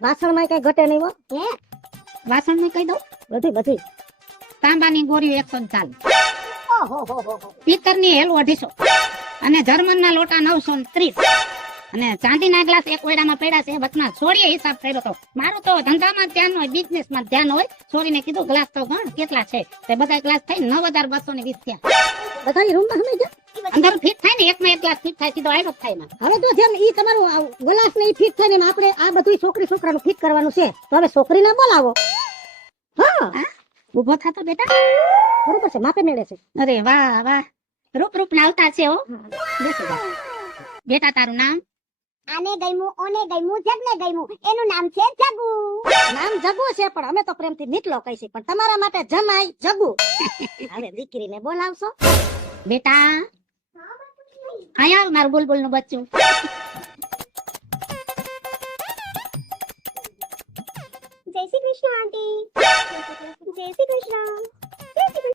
વાસણમાં કઈ ઘટે નહીં હો. હે વાસણ ને કહી દઉં બધી તાંબાની ગોરી 140, ઓહો હો હો હો. પિત્તરની હેલું 250 અને જર્મનના લોટા 930 અને ચાંદીના ગ્લાસ એક ઓયડામાં પડ્યા છે. વચમાં છોડીએ હિસાબ કર્યો તો મારું તો ધંધામાં જ ધ્યાન હોય, બિઝનેસમાં ધ્યાન હોય. છોડીને કીધું ગ્લાસ તો ગણ કેટલા છે, તે બધા ગ્લાસ થઈને 9220 થયા. બધા રૂમમાં સમય ગયા. અંદર ફિટ થાય ને એકમાં એક ગ્લાસ ફિટ થાય, સીધો આવ્યો થાય એમાં. હવે તો જેમ ઈ તમારું ગ્લાસ ને ઈ ફિટ થાય ને એમ આપણે આ બધું છોકરાનું ફિટ કરવાનું છે. તો હવે છોકરીને બોલાવો. હા ઉભો થતો બેટા, બરોબર છે, માપે મેળે છે. અરે વાહ વાહ, રૂપ ના આવતા છે હો. બેસો જા. બેટા તારું નામ? આને ગયમું ઓને ગયમું જગને ગયમું, એનું નામ છે જગુ. નામ જગુ છે પણ અમે તો પ્રેમથી નીકળો કહીશું, પણ તમારા માટે જમાઈ જગુ. હવે દીકરીને બોલાવશો. બેટા આયા મારું બુલબુલ નું બચ્ચું. જય શ્રી કૃષ્ણ આંટી. જય શ્રી કૃષ્ણ.